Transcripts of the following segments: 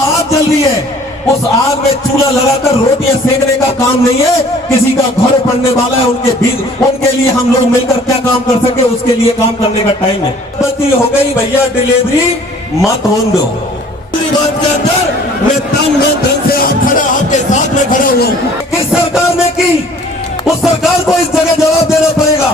आग जल रही है उस आग में चूल्हा लगाकर रोटियां सेकने का काम नहीं है, किसी का घर पड़ने वाला है, उनके लिए हम लोग मिलकर क्या काम कर सके उसके लिए काम करने का टाइम है। बत्ती हो गई भैया डिलीवरी मत होने दो। बात के अंदर मैं तन मन धन से आपके साथ में खड़ा हुआ। किस सरकार ने की, उस सरकार को इस जगह जवाब देना पड़ेगा।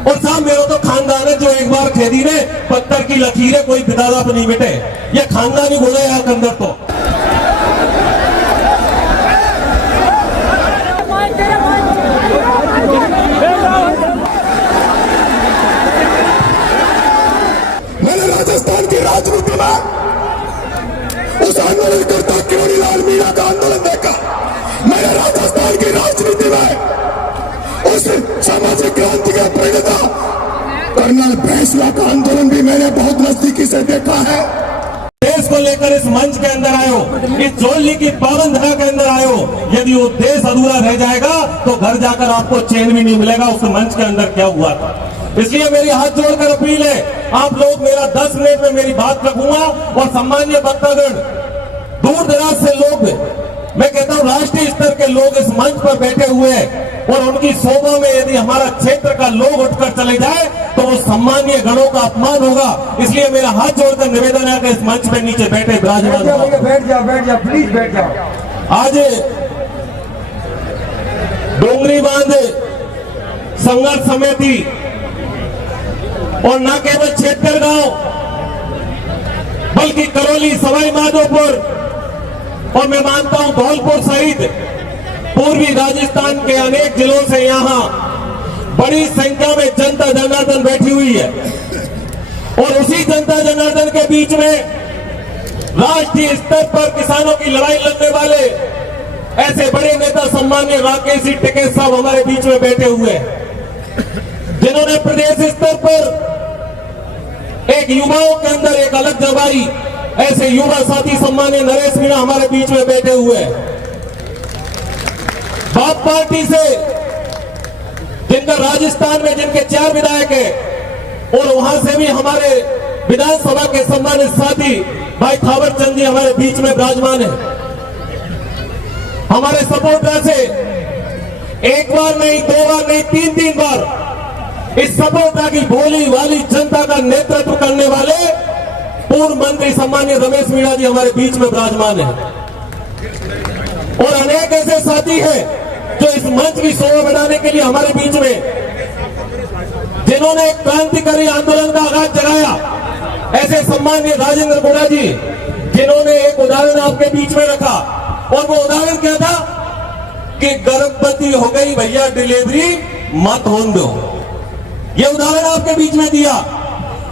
और साहब मेरा तो खानदान है जो एक बार खेदी ने पत्थर की लकीरें कोई बिदादा पर नहीं मिटे, ये खानदानी गुण है यहाँ के अंदर। तो मैंने राजस्थान की राजनीति में उस आंदोलनकर्ता केवड़ीलाल मीणा का आंदोलन देखा। मैंने राजस्थान की राजनीति में उस सामाजिक क्रांति का प्रणेता कर्नल भैंसला का आंदोलन भी मैंने बहुत नजदीकी से देखा है। देश को लेकर इस मंच के अंदर आयो, इस जोली की पावन धरा के अंदर आयो। यदि वो देश अधूरा रह जाएगा तो घर जाकर आपको चैन भी नहीं मिलेगा उस मंच के अंदर क्या हुआ था। इसलिए मेरी हाथ जोड़कर अपील है, आप लोग मेरा 10 मिनट में मेरी बात रखूंगा और सम्मानीय वक्तागण, दूर दराज से लोग, मैं कहता हूं राष्ट्रीय स्तर के लोग इस मंच पर बैठे हुए हैं और उनकी शोभा में यदि हमारा क्षेत्र का लोग उठकर चले जाए तो वो सम्मानीय गणों का अपमान होगा। इसलिए मेरा हाथ जोड़कर निवेदन है कि इस मंच पे नीचे बैठे विराजमान बैठ जाओ प्लीज बैठ जाओ। आज डोंगरी बांध संघर्ष समिति और न केवल क्षेत्र गांव बल्कि करौली, सवाई माधोपुर और मैं मानता हूं धौलपुर सहित पूर्वी राजस्थान के अनेक जिलों से यहां बड़ी संख्या में जनता जनार्दन बैठी हुई है। और उसी जनता जनार्दन के बीच में राष्ट्रीय स्तर पर किसानों की लड़ाई लड़ने वाले ऐसे बड़े नेता सम्मान्य राकेश जी टिकैत साहब हमारे बीच में बैठे हुए हैं, जिन्होंने प्रदेश स्तर पर एक युवाओं के अंदर एक अलग जगाई। ऐसे युवा साथी सम्मान्य नरेश मीणा हमारे बीच में बैठे हुए हैं। बाप पार्टी से जिनका राजस्थान में जिनके 4 विधायक है और वहां से भी हमारे विधानसभा के सम्मानित साथी भाई थावर चंद जी हमारे बीच में विराजमान है। हमारे सपोर्टर से एक बार नहीं, 2 बार नहीं, 3 बार इस सपोर्टर की भोली वाली जनता का नेतृत्व करने वाले पूर्व मंत्री सम्मान्य रमेश मीणा जी हमारे बीच में विराजमान है। और अनेक ऐसे साथी हैं जो इस मंच की शोभा बढ़ाने के लिए हमारे बीच में, जिन्होंने एक क्रांतिकारी आंदोलन का आगाज जगाया, ऐसे सम्मान्य राजेंद्र गोड़ा जी, जिन्होंने एक उदाहरण आपके बीच में रखा। और वो उदाहरण क्या था कि गर्भवती हो गई भैया डिलीवरी मत होने दो। ये उदाहरण आपके बीच में दिया।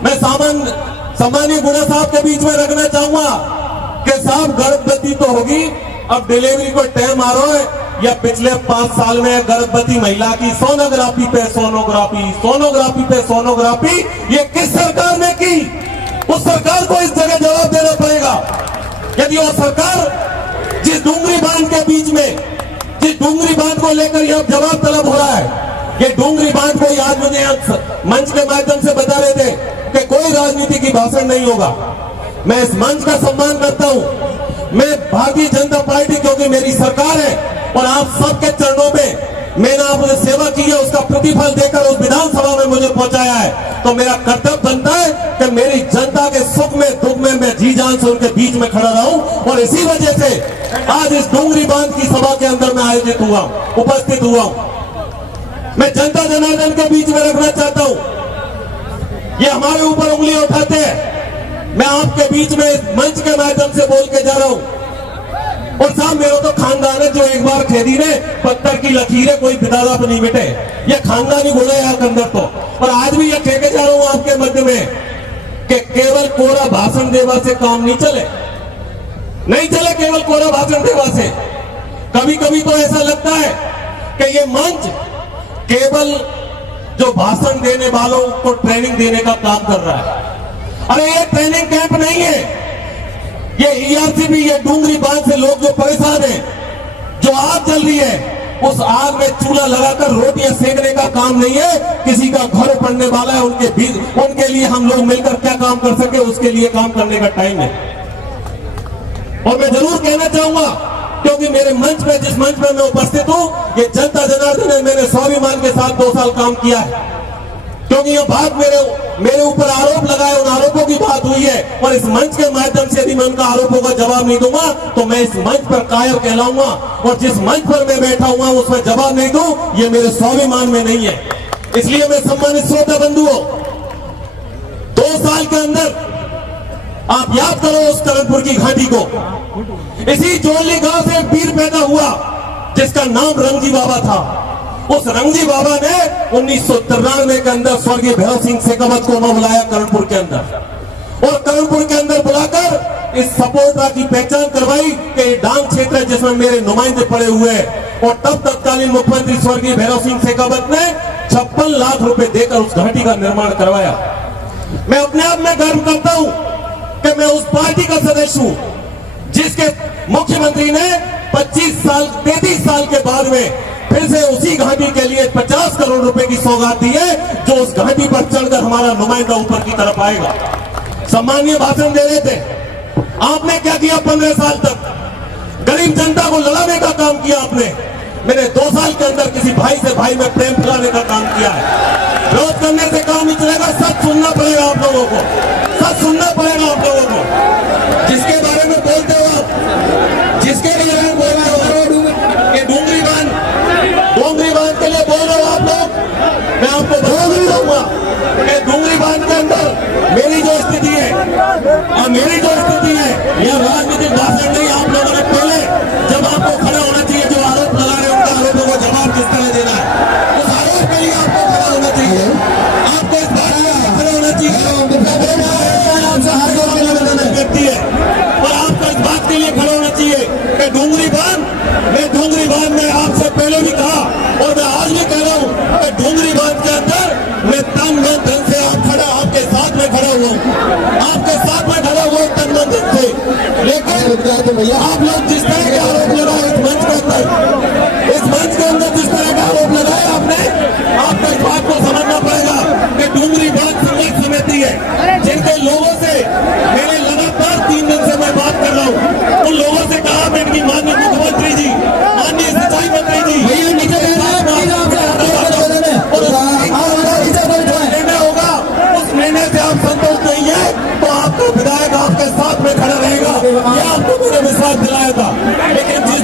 मैं सम्मान्य गुणा साहब के बीच में रखना चाहूंगा कि साहब गर्भवती तो होगी, अब डिलीवरी को टाइम आ रहा है या पिछले 5 साल में गर्भवती महिला की सोनोग्राफी पे सोनोग्राफी ये किस सरकार ने की? उस सरकार को इस जगह जवाब देना पड़ेगा। यदि वो सरकार जिस डूंगरी बांध के बीच में, जिस डूंगरी बांध को लेकर यह जवाब तलब हो रहा है, ये डूंगरी बांध को आज मुझे मंच के माध्यम से बता रहे थे कि कोई राजनीति की भाषण नहीं होगा। मैं इस मंच का सम्मान करता हूं। मैं भारतीय जनता पार्टी, क्योंकि मेरी सरकार है और आप सबके चरणों में मैंने आपने सेवा की है, उसका प्रतिफल देकर उस विधानसभा में मुझे पहुंचाया है, तो मेरा कर्तव्य बनता है कि मेरी जनता के सुख में दुख में मैं जी जान से उनके बीच में खड़ा रहूं। और इसी वजह से आज इस डूंगरी बांध की सभा के अंदर मैं आयोजित हुआ, उपस्थित हुआ। मैं जनता जनार्दन के बीच में रखना चाहता हूं। ये हमारे ऊपर उंगलियां उठाते हैं, मैं आपके बीच में मंच के माध्यम से बोल के जा रहा हूं। और साहब मेरा तो खानदान है जो एक बार खेदी ने पत्थर की लकीरें कोई बिदादा पर नहीं मिटे, ये खानदानी गुण है यहाँ के अंदर। तो और आज भी ये कह के जा रहा हूं आपके मध्य में कि केवल कोरा भाषण देवा से काम नहीं चले, नहीं चले केवल कोरा भाषण देवा से। कभी कभी तो ऐसा लगता है कि ये मंच केवल जो भाषण देने वालों को ट्रेनिंग देने का काम कर रहा है। अरे ये ट्रेनिंग कैंप नहीं है, ये ईआरसीबी, ये डूंगरी बांध से लोग जो परेशान हैं, जो आग जल रही है उस आग में चूल्हा लगाकर रोटियां सेकने का काम नहीं है, किसी का घर पड़ने वाला है, उनके लिए हम लोग मिलकर क्या काम कर सके उसके लिए काम करने का टाइम है। और मैं जरूर कहना चाहूंगा, क्योंकि मेरे मंच पे, जिस मंच पे मैं उपस्थित हूं, ये जनता जनार्दन ने मैंने स्वाभिमान के साथ 2 साल काम किया है, क्योंकि ये बात मेरे ऊपर आरोप लगाए, उन आरोपों की बात हुई है। और इस मंच के माध्यम से यदि मैं उनका आरोपों का जवाब नहीं दूंगा तो मैं इस मंच पर कायर कहलाऊंगा, और जिस मंच पर मैं बैठा हुआ उसमें जवाब नहीं दूं, ये मेरे स्वाभिमान में नहीं है। इसलिए मैं सम्मानित श्रोता बंधुओं, 2 साल के अंदर आप याद करो उस करणपुर की घाटी को। इसी जोली गांव से एक वीर पैदा हुआ जिसका नाम रंगजी बाबा था। उस रंगजी बाबा ने 1993 के अंदर स्वर्गीय भैरव सिंह शेखावत को वहां बुलाया करणपुर के अंदर, और करणपुर के अंदर बुलाकर इस सपोर्टरा की पहचान करवाई कि ये डांग क्षेत्र है जिसमें मेरे नुमाइंदे पड़े हुए हैं। और तब तत्कालीन मुख्यमंत्री स्वर्गीय भैरव सिंह शेखावत ने 56 लाख रुपए देकर उस घाटी का निर्माण करवाया। मैं अपने आप में गर्व करता हूं कि मैं उस पार्टी का सदस्य हूं जिसके मुख्यमंत्री ने 33 साल के बाद में फिर से उसी घाटी के लिए 50 करोड़ रुपए की सौगात दी है, जो उस घाटी पर चढ़कर हमारा नुमाइंदा ऊपर की तरफ आएगा। सम्मानीय भाषण दे रहे थे, आपने क्या किया 15 साल तक? गरीब जनता को लड़ाने का काम किया आपने। मैंने 2 साल के अंदर किसी भाई से भाई में प्रेम फैलाने का काम किया है। विरोध करने से काम नहीं चलेगा, सच सुनना पड़ेगा आप लोगों को, सच सुनना पड़ेगा आप लोगों को। जिसके बारे में बोलते हो आप, जिसके बारे में बोलते हो कि डूंगरी बांध के लिए बोल रहे हो आप लोग, मैं आपको बताना चाहूंगा कि डूंगरी बांध के अंदर मेरी जो स्थिति है, मेरी जो स्थिति है, यह राजनीतिक भाषण नहीं। आप लोगों ने पहले जब आपको खड़ा होना चाहिए, जो आरोप लगा रहे हैं उनका आरोपों को जवाब किस तरह देना है, उस आरोप के लिए आपको खड़ा होना चाहिए। आपको इस बात में खड़ा होना चाहिए व्यक्ति है, और आपको इस बात के लिए खड़ा होना चाहिए कि डूंगरी बांध में आपसे पहले भी कहा और मैं आज भी कह रहा हूं कि डूंगरी बांध के अंदर मैं तन मन धन से आपके साथ में खड़ा हुआ हूं, आपके साथ में खड़ा हुआ तन मन धन से। लेकिन आप लोग जिस तरह के आरोप लगाए इस मंच के अंदर जिस तरह का आरोप लगाए आपने, आपको इस बात को समझना पड़ेगा कि डूंगरी बांध संघर्ष समिति है, जिनके लोगों से मैंने लगातार 3 दिन से मैं बात कर रहा हूं। उन लोगों से कहा मैं इनकी माननीय मुख्यमंत्री जी, माननीय सिंचाई मंत्री जी, निर्णय होगा, उस निर्णय से आप संतुष्ट नहीं है तो आपका विधायक आपके साथ में खड़ा रहेगा, यह आपको मैंने विश्वास दिलाया था। लेकिन जिस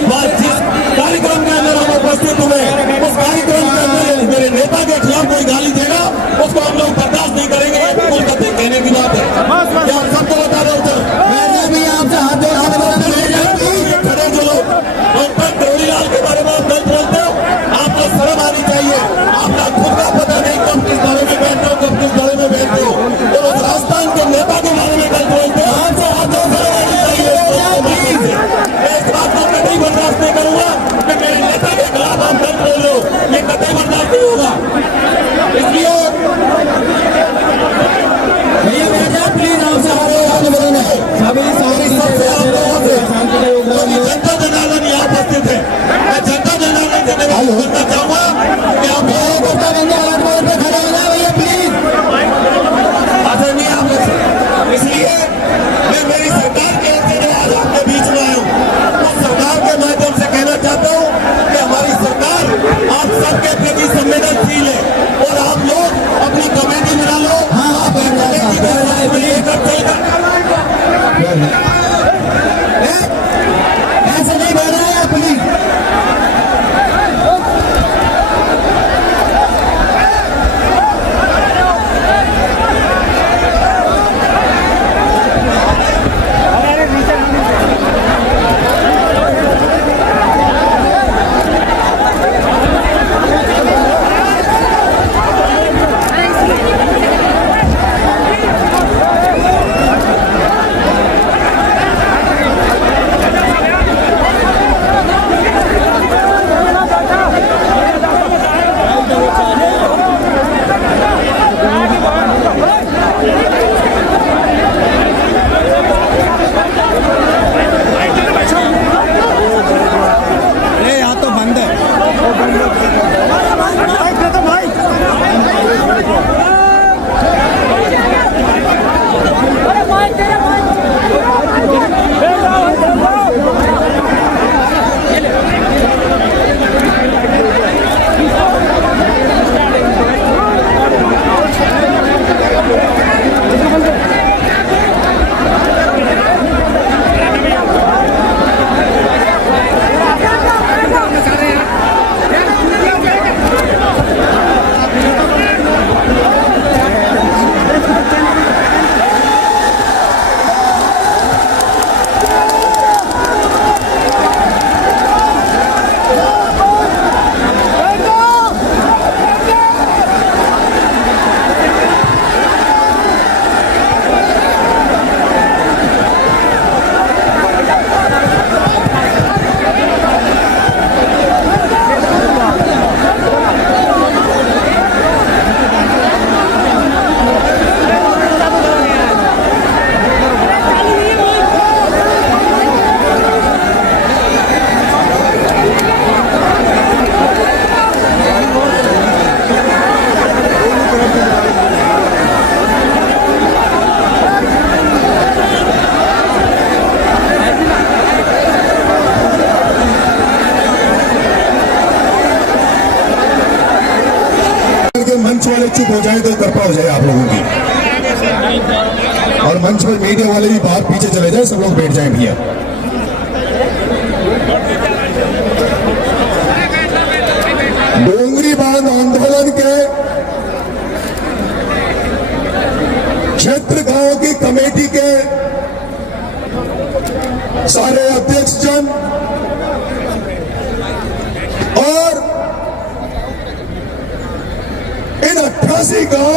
कार्यक्रम के अंदर हम उपस्थित हुए, उस कार्यक्रम के अंदर मेरे नेता के खिलाफ कोई गाली देगा, उसको हम लोग बर्दाश्त नहीं करेंगे। कुल कथन कहने की बात है, क्या आप सबको बता रहे हो? खड़े जो लोग गौरीलाल के बारे में आप गलत बोलते हो, आपको शर्म आनी चाहिए। आपका खुद का पता नहीं कब किस बारे में बैठते हो, कब किस बारे में बैठते हो, और उस राजस्थान के नेता के बारे में गलत बोलते हो, आपको शर्म आनी चाहिए। मैं इस बात को हो जाए आप लोगों की। और मंच पर मीडिया वाले भी बाहर पीछे चले जाए, सब लोग बैठ जाए भैया। डोंगरी बांध आंदोलन के क्षेत्र गांव की कमेटी के सारे अध्यक्ष जन और इन 88 गांव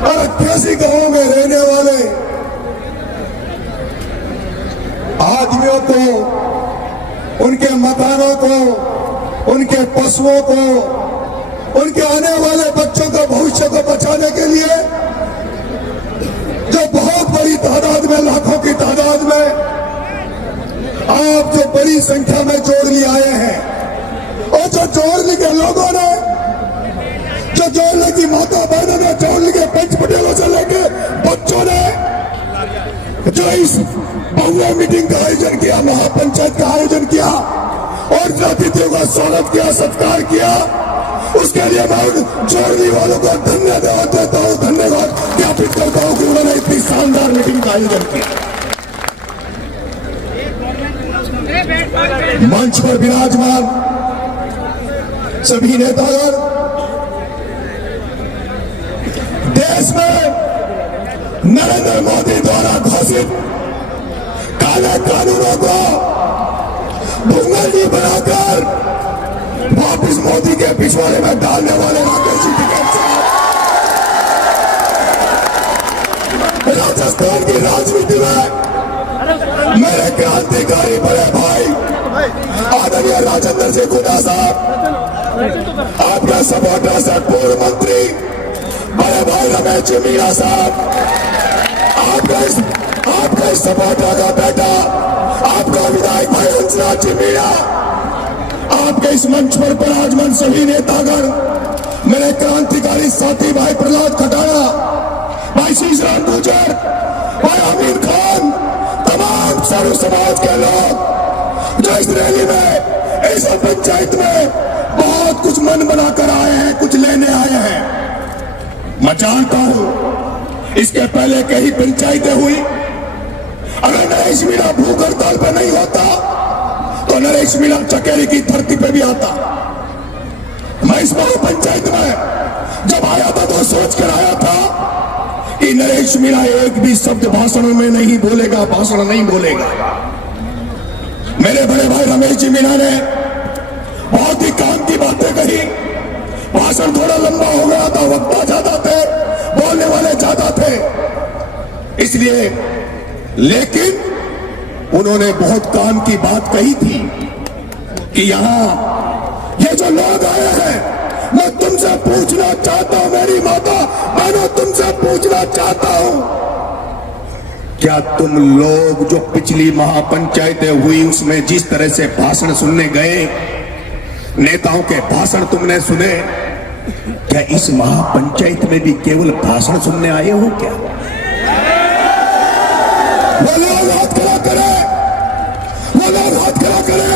और 88 गांवों में रहने वाले आदमियों को, उनके मकानों को, उनके पशुओं को, उनके आने वाले बच्चों का भविष्य को बचाने के लिए जो बहुत बड़ी तादाद में, लाखों की तादाद में आप जो बड़ी संख्या में जोड़ने आए हैं, और जो जोड़ने के लोगों ने, जो जोड़ने की माता बहनों ने, जोड़ने के पंच पटेलों से लेके बच्चों ने जो इस भव्य मीटिंग का आयोजन किया, महापंचायत का आयोजन किया और अतिथियों का स्वागत किया, सत्कार किया, उसके लिए मैं जोड़ने वालों को धन्यवाद देता हूं, धन्यवाद ज्ञापित करता हूं कि उन्होंने इतनी शानदार मीटिंग का आयोजन किया। मंच पर विराजमान सभी नेतागण, देश में नरेंद्र मोदी द्वारा घोषित काले कानूनों को भूंगली बनाकर वापिस मोदी के पिछवाड़े में डालने वाले राकेश जी टिकैत साहब राजस्थान की राजनीति में मेरे क्रांतिकारी बड़े भाई आदरणीय राजेंद्र सिंह हुड्डा साहब, आपका सपोर्टर से पूर्व मंत्री बड़े भाई रमेश जी मीणा साहब, आपका इस सपोर्टर का बेटा, आपका विधायक भाई हंसराज जी मीणा, आपके इस मंच पर विराजमान सभी नेतागण, मेरे क्रांतिकारी साथी भाई प्रहलाद खटाना, भाई शीशराम गुर्जर, भाई आमिर खान, तमाम सर्व समाज के लोग जो इस रैली में, इस पंचायत में बहुत कुछ मन बनाकर आए हैं, कुछ लेने आए हैं। मैं जानता हूं इसके पहले कई पंचायतें हुई, अगर नरेश मीणा भूख हड़ताल पर नहीं होता तो नरेश मीणा चकेरी की धरती पे भी आता। मैं इस पंचायत में जब आया था तो सोच कर आया था कि नरेश मीणा एक भी शब्द भाषण में नहीं बोलेगा, भाषण नहीं बोलेगा। मेरे बड़े भाई रमेश जी मीणा ने बहुत ही काम की बातें कही, भाषण थोड़ा लंबा हो गया था, वक्ता ज्यादा थे, बोलने वाले ज्यादा थे, इसलिए, लेकिन उन्होंने बहुत काम की बात कही थी कि यहां ये जो लोग आए हैं, मैं तुमसे पूछना चाहता हूं, मेरी माता बहनों, तुमसे पूछना चाहता हूं, क्या तुम लोग जो पिछली महापंचायतें हुई उसमें जिस तरह से भाषण सुनने गए, नेताओं के भाषण तुमने सुने, क्या इस महापंचायत में भी केवल भाषण सुनने आए हो क्या? वो लोग हाथ खड़ा करें, वो लोग हाथ खड़ा करें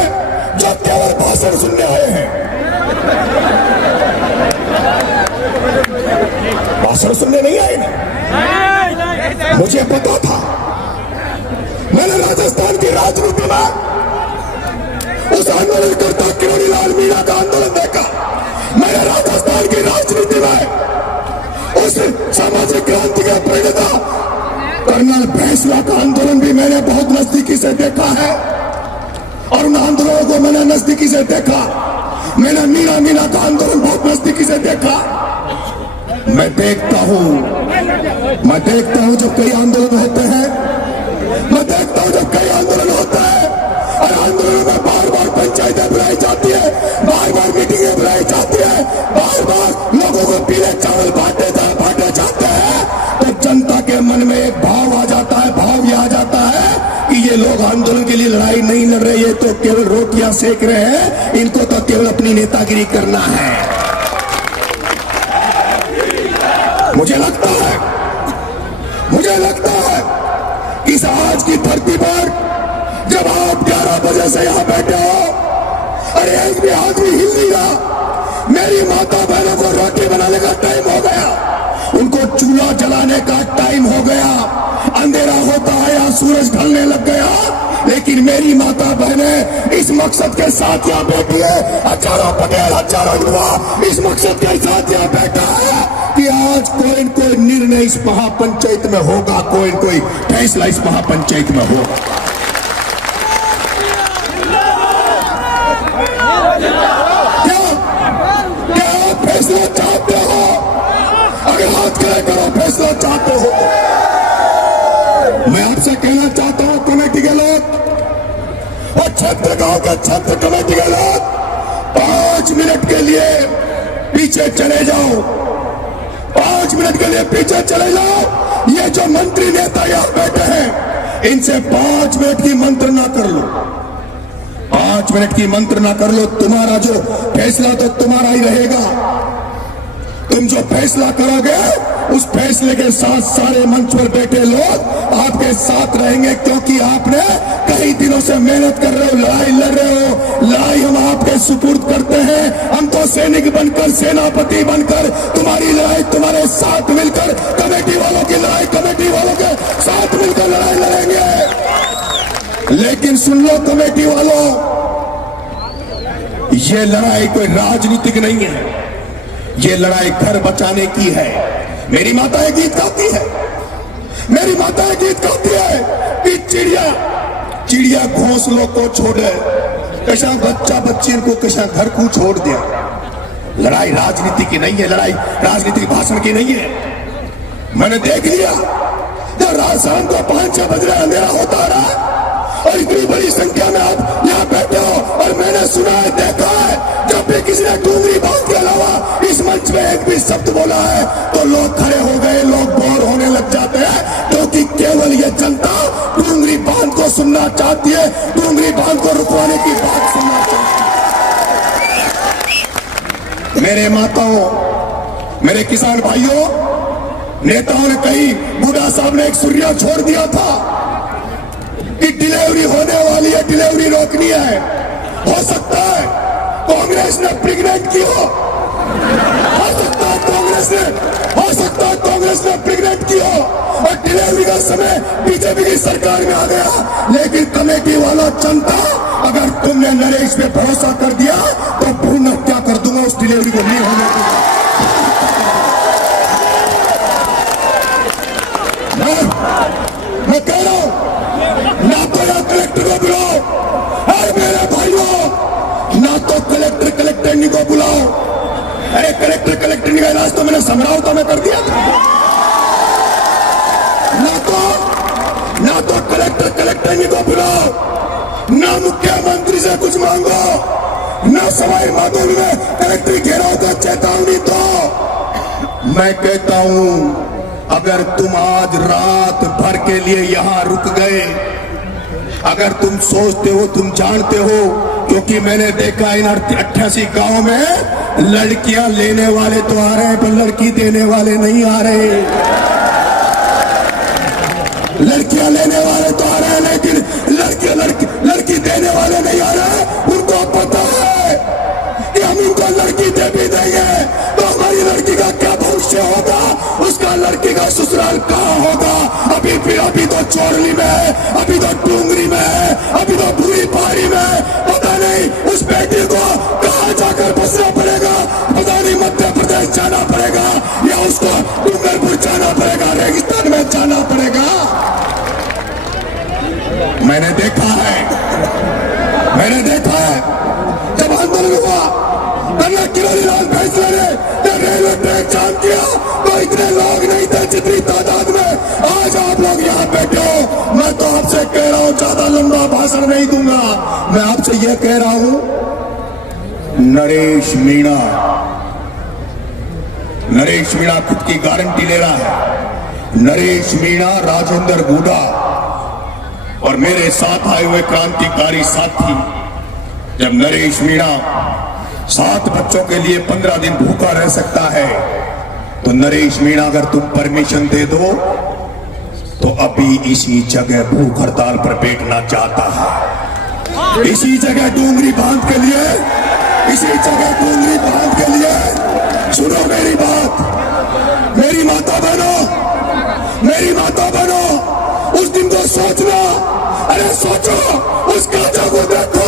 जो केवल भाषण सुनने आए हैं। भाषण सुनने नहीं आए ना, मुझे पता था। मैंने राजस्थान की राजनीति में उस आंदोलनकर्ता किरोड़ीलाल मीणा का आंदोलन देखा, मैंने राजस्थान की राजनीति में उस सामाजिक क्रांति के प्रणेता कर्नल भैंसला का आंदोलन भी मैंने बहुत नजदीकी से देखा है, और उन आंदोलनों को मैंने नजदीकी से देखा। मैंने मीणा का आंदोलन बहुत नजदीकी से देखा। मैं देखता हूं जब कई आंदोलन होते हैं, मैं देखता हूं जब कई आंदोलन होता है, और आंदोलन में बार बार पंचायतें बुलाई जाती है, बार बार मीटिंगें बुलाई जाती है, बार बार लोगों को पीले चावल बांटे जाते हैं, तो जनता के मन में एक भाव आ जाता है, भाव यह आ जाता है कि ये लोग आंदोलन के लिए लड़ाई नहीं लड़ रहे, ये तो केवल रोटियां सेक रहे हैं, इनको तो केवल अपनी नेतागिरी करना है। मुझे लगता है इस आज की धरती पर जब आप 11 बजे से यहां बैठे हो, अरे एक भी आदमी हिल नहीं रहा, मेरी माता बहनों को रोटी बनाने का टाइम हो गया, उनको चूल्हा जलाने का टाइम हो गया। अंधेरा होता आया, सूरज ढलने लग गया, लेकिन मेरी माता बहनें इस मकसद के साथ यहाँ बैठी है, हजारों पटेल हजारों युवा इस मकसद के साथ यहाँ बैठा है कि आज कोई न कोई निर्णय इस महापंचायत में होगा, कोई न कोई फैसला इस महापंचायत में होगा। क्या आप फैसला चाहते हो? अगर हाथ खड़े करो फैसला चाहते हो। मैं आपसे कहना चाहता हूं कमेटी के लोग और छत्र गांव के छत्र कमेटी के लोग 5 मिनट के लिए पीछे चले जाओ, 5 मिनट के लिए पीछे चले जाओ। ये जो मंत्री नेता यहां बैठे हैं, इनसे 5 मिनट की मंत्रणा कर लो, 5 मिनट की मंत्रणा कर लो। तुम्हारा जो फैसला तो तुम्हारा ही रहेगा, तुम जो फैसला करोगे उस फैसले के साथ सारे मंच पर बैठे लोग आपके साथ रहेंगे, क्योंकि आपने कई दिनों से मेहनत कर रहे हो, लड़ाई लड़ रहे हो। लड़ाई हम आपके सुपुर्द करते हैं, हम तो सैनिक बनकर, सेनापति बनकर तुम्हारी लड़ाई तुम्हारे साथ मिलकर, कमेटी वालों की लड़ाई कमेटी वालों के साथ मिलकर लड़ाई लड़ेंगे। लेकिन सुन लो कमेटी वालों, ये लड़ाई कोई राजनीतिक नहीं है, ये लड़ाई घर बचाने की है। मेरी माता एक गीत गाती है, मेरी माता एक गीत गाती है कि चिड़िया घोंसलों को छोड़े, कशा बच्चा बच्ची को कशा घर को छोड़ दिया। लड़ाई राजनीति की नहीं है, लड़ाई राजनीतिक भाषण की नहीं है। मैंने देख लिया जब रात शाम को 5-6 बज रहे अंधेरा होता रहा और इतनी बड़ी संख्या में आप यहाँ बैठे हो, और मैंने सुना है, देखा है, जब भी किसी ने डूंगरी बात के अलावा इस मंच में एक भी शब्द बोला है तो लोग खड़े हो गए, लोग बोर होने लग जाते हैं, क्योंकि केवल ये जनता डूंगरी बांध को सुनना चाहती है, डूंगरी बांध को रुकवाने की बात सुनना चाहती है। मेरे माताओं, मेरे किसान भाइयों, नेताओं ने कही, बूढ़ा साहब ने एक सुर्रिया छोड़ दिया था कि डिलीवरी होने वाली है, डिलीवरी रोकनी है। हो सकता है कांग्रेस ने प्रेग्नेंट की हो सकता है कांग्रेस ने प्रेग्नेंट की हो और डिलीवरी का समय बीजेपी की सरकार में आ गया। लेकिन कमेटी वाला जनता, अगर तुमने नरेश पे भरोसा कर दिया तो भ्रूण हत्या कर दूंगा, उस डिलीवरी को नहीं होने दूंगा। मैं कह रहा हूं, ना तो या कलेक्टर को बुलाओ, अरे मेरे भाइयों, ना तो कलेक्टर नहीं को बुलाओ। अरे कलेक्टर नहीं का इलाज तो मैंने समझाओ में कर दिया था। ना तो कलेक्टर नहीं को बुलाओ, ना मुख्यमंत्री से कुछ मांगो, ना सवाई माधोपुर में कलेक्टर घेराव का चेतावनी दो। मैं कहता हूं, अगर तुम आज रात भर के लिए यहां रुक गए, अगर तुम सोचते हो, तुम जानते हो, क्योंकि मैंने देखा इन 88 गांव में लड़कियां लेने वाले तो आ रहे हैं पर लड़की देने वाले नहीं आ रहे। लड़कियां लेने वाले तो आ रहे हैं लेकिन लड़की देने वाले नहीं आ रहे। उनको पता है कि हम इनको लड़की दे भी देंगे तो हमारी लड़की का क्या भविष्य होगा, उसका लड़की का ससुराल कहाँ होगा। अभी तो चोरली में है, अभी तो डूंगरी में है, अभी तो भूरी पहाड़ी में है। पता नहीं उस बेटी को कहाँ जाकर बसना पड़ेगा, पता नहीं मध्य प्रदेश जाना पड़ेगा या उसको डूंगरपुर जाना पड़ेगा, रेगिस्तान में जाना पड़ेगा। मैंने देखा है जब आंदोलन हुआ, कर्नल किरोड़ी लाल फैसले ने जब रेलवे ट्रैक जाम किया तो इतने लोग नहीं थे जितनी तादाद में आज आप लोग यहाँ बैठे हो। मैं तो आपसे कह रहा हूँ, ज्यादा लंबा भाषण नहीं दूंगा, मैं आपसे यह कह रहा हूं, नरेश मीणा खुद की गारंटी ले रहा है। नरेश मीणा, राजेंद्र बूढ़ा और मेरे साथ आए हुए क्रांतिकारी साथी, जब नरेश मीणा 7 बच्चों के लिए 15 दिन भूखा रह सकता है, तो नरेश मीणा अगर तुम परमिशन दे दो तो अभी इसी जगह भूख हड़ताल पर बैठना चाहता है। इसी जगह डूंगरी बांध के लिए इसी जगह डूंगरी बांध के लिए सुनो मेरी बात, मेरी माता बहनों, उस दिन को सोचना। अरे सोचो, उस गाजा को देखो,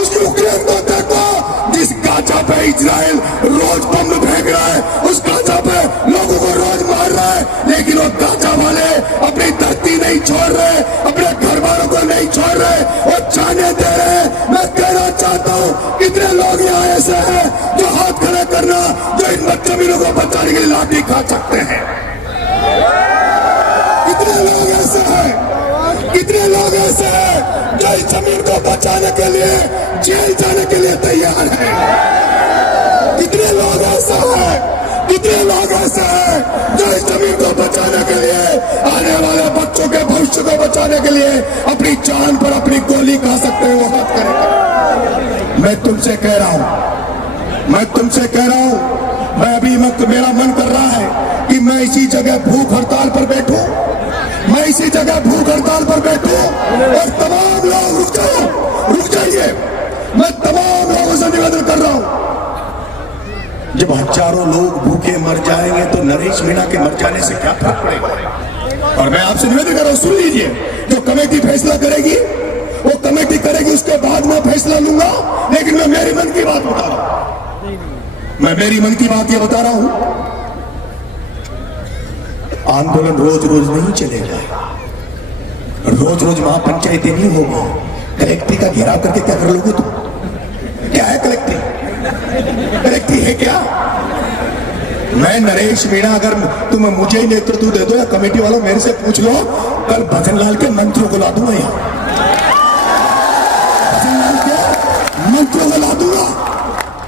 उस यूक्रेन को देखो, जिस गाजा पे इजराइल रोज बम फेंक रहा है, उस गाजा पे लोगों को रोज मार रहा है, लेकिन वो गाजा वाले अपनी धरती नहीं छोड़ रहे, अपने घर वालों को नहीं छोड़ रहे, वो जाने दे रहे। मैं कहना चाहता हूँ, कितने लोग यहाँ ऐसे हैं जो हाथ खड़े करना, जो इन बच्चों को बचाने के लिए लाठी खा सकते हैं। कितने लोग ऐसे हैं जो इस जमीन को बचाने के लिए जेल जाने के लिए तैयार हैं। कितने लोग ऐसे हैं जो इस जमीन को बचाने के लिए, आने वाले बच्चों के भविष्य को बचाने के लिए अपनी जान पर अपनी गोली खा सकते हैं, वो बात करेंगे। मैं तुमसे कह रहा हूं, मैं अभी मेरा मन कर रहा है कि मैं इसी जगह भूख हड़ताल पर बैठूं और तमाम लोग रुक जाइए। मैं तमाम लोगों से निवेदन कर रहा हूं, जब हजारों लोग भूखे मर जाएंगे तो नरेश मीणा के मर जाने से क्या फर्क पड़ेगा। और मैं आपसे निवेदन कर रहा हूं, सुन लीजिए, जो कमेटी फैसला करेगी वो कमेटी करेगी, उसके बाद मैं फैसला लूंगा। लेकिन मैं मेरी मन की बात बता रहा हूं, ये बता रहा हूं, आंदोलन रोज रोज नहीं चलेगा, रोज रोज महापंचायतें नहीं होगी। कलेक्ट्री का घेराव करके क्या कर लोगे तुम? क्या है कलेक्ट्री है क्या? मैं नरेश मीणा, अगर तुम मुझे ही नेतृत्व दे दो या कमेटी वालों मेरे से पूछ लो, कल भजनलाल के मंत्रियों को ला दूंगा यहाँ,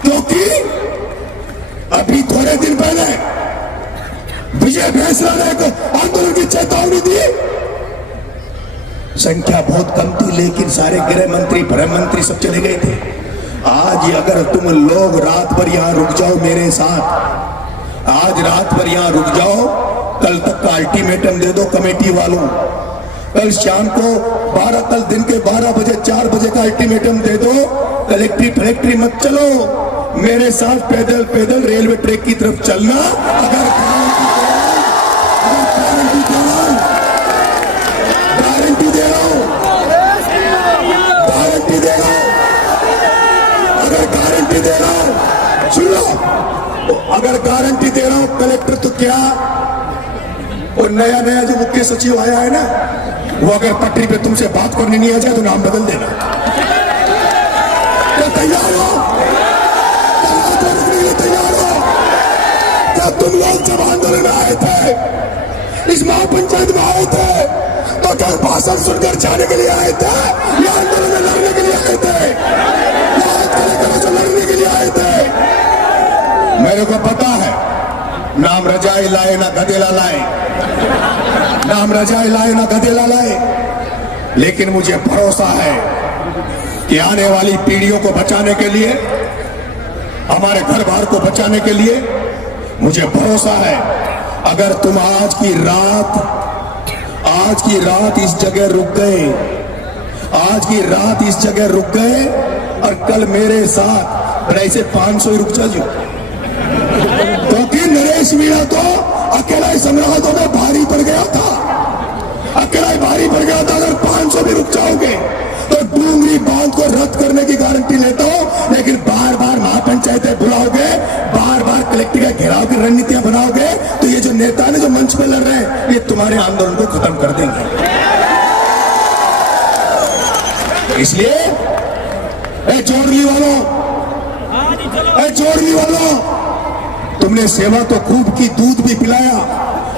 क्योंकि अभी थोड़े दिन पहले विजय फैसला ने आंदोलन की चेतावनी दी। संख्या बहुत कम थी, लेकिन सारे गृह मंत्री सब चले गए थे। आज अगर तुम लोग रात भर यहां रुक जाओ मेरे साथ, आज रात भर यहां रुक जाओ, कल तक का अल्टीमेटम दे दो कमेटी वालों, कल शाम को कल दिन के 12 बजे 4 बजे का अल्टीमेटम दे दो, कलेक्ट्री मत चलो, मेरे साथ पैदल रेलवे ट्रैक की तरफ चलना। अगर गारंटी दे रहा हूं, सुन लो, अगर गारंटी दे रहा हूं कलेक्टर तो क्या, और नया जो मुख्य सचिव आया है ना, वो अगर पटरी पे तुमसे बात करने नहीं आ जाए तो नाम बदल देना। क्या तैयार हो? क्या तुम लोग जब आंदोलन में आए थे, इस महापंचायत में आए थे, तो क्या भाषण सुनकर जाने के लिए आए थे या आंदोलन में लड़ने के लिए आए थे? लड़ने के लिए आए थे। मेरे को पता है, नाम रजाई लाए ना गधेला लाए, लेकिन मुझे भरोसा है कि आने वाली पीढ़ियों को बचाने के लिए, हमारे घर बार को बचाने के लिए, मुझे भरोसा है, अगर तुम आज की रात इस जगह रुक गए, और कल मेरे साथ ऐसे 500 ही रुक जाओ, क्योंकि नरेश मीणा तो अकेला ही संग्रामों में भारी पड़ गया था। अगर 500 भी रुक जाओगे तो डूंगरी बांध को रद्द करने की गारंटी लेता हूं। लेकिन बार बार महापंचायतें बुलाओगे, बार बार कलेक्टर का घेराव की रणनीतियां बनाओगे, तो ये जो नेता ने जो मंच पे लड़ रहे हैं, ये तुम्हारे आंदोलन को खत्म कर देंगे। इसलिए जोड़ली वालों, तुमने सेवा तो खूब की, दूध भी पिलाया,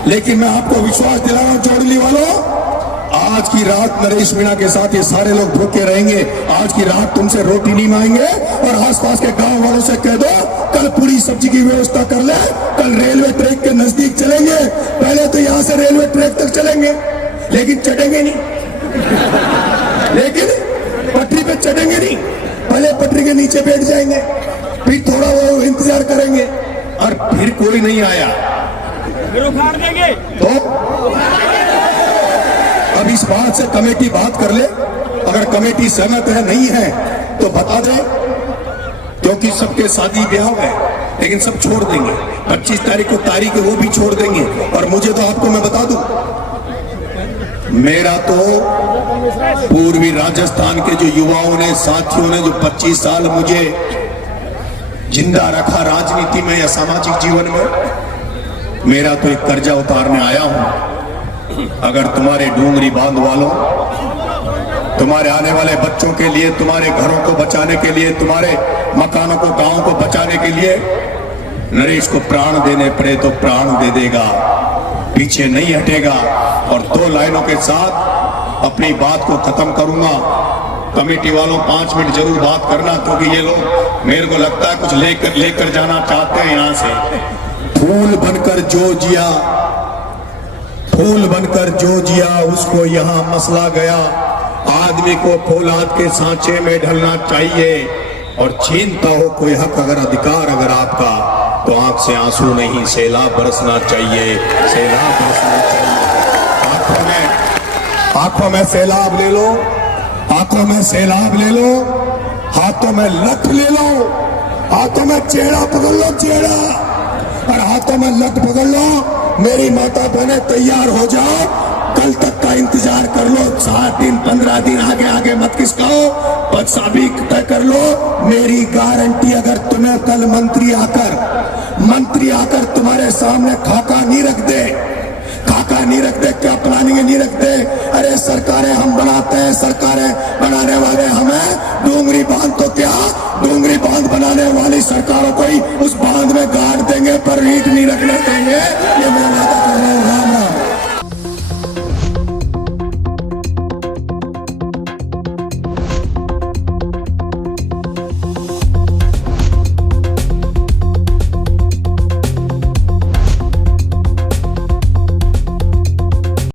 लेकिन मैं आपको विश्वास दिला रहा हूं जोड़ली वालों, आज की रात नरेश मीणा के साथ ये सारे लोग भूखे रहेंगे। आज की रात तुमसे रोटी नहीं मांगेंगे, और आसपास के गांव वालों से कह दो कल पूरी सब्जी की व्यवस्था कर ले, कल रेलवे ट्रैक के नजदीक चलेंगे। पहले तो यहां से रेलवे ट्रैक तक चलेंगे, लेकिन चढ़ेंगे नहीं, पटरी पे चढ़ेंगे नहीं, पहले पटरी के नीचे बैठ जाएंगे, फिर थोड़ा वो इंतजार करेंगे, और फिर कोई नहीं आया उखाड़ देंगे। तो अब इस बात से कमेटी बात कर ले, अगर कमेटी सहमत है नहीं है तो बता दे, क्योंकि सबके शादी ब्याह है, लेकिन सब छोड़ देंगे। 25 तारीख को तारीख है, वो भी छोड़ देंगे। और मुझे तो आपको मैं बता दूं, मेरा तो पूर्वी राजस्थान के जो युवाओं ने, साथियों ने जो 25 साल मुझे जिंदा रखा राजनीति में या सामाजिक जीवन में, मेरा तो एक कर्जा उतारने आया हूं। अगर तुम्हारे डूंगरी बांध वालों, तुम्हारे आने वाले बच्चों के लिए, तुम्हारे घरों को बचाने के लिए, तुम्हारे मकानों को, गांवों को बचाने के लिए नरेश को प्राण देने पड़े तो प्राण दे देगा, पीछे नहीं हटेगा। और 2 लाइनों के साथ अपनी बात को खत्म करूंगा। कमेटी वालों 5 मिनट जरूर बात करना, क्योंकि ये लोग मेरे को लगता है कुछ लेकर जाना चाहते हैं यहां से। फूल बनकर जो जिया, फूल बनकर जो जिया, उसको यहां मसला गया। आदमी को फौलाद के सांचे में ढलना चाहिए, और छीनता हो कोई हक अगर, अधिकार अगर आपका, तो आंख से आंसू नहीं, सैलाब बरसना चाहिए, सैलाब बरसना चाहिए। आंखों में सैलाब ले लो, आंखों में सैलाब ले लो, हाथों में लठ ले लो, हाथों में चेहरा पकड़ लो, चेहरा, और हाथों में लठ पकड़ लो। मेरी माता बहने तैयार हो जाओ, कल तक का इंतजार कर लो। 7 दिन 15 दिन आगे आगे मत खिसकाओ, बदसाबी तय कर लो। मेरी गारंटी, अगर तुम्हें कल मंत्री आकर तुम्हारे सामने खाका नहीं रख दे, खाका नहीं रख दे, क्या प्लानिंग नहीं रख दे, अरे सरकारें हम बनाते हैं, सरकारें बनाने वाले हमें, डूंगरी बांध तो क्या, डूंगरी बांध बनाने वाली सरकारों को ही उस बांध में गाड़ देंगे, पर ईंट नहीं रखने देंगे।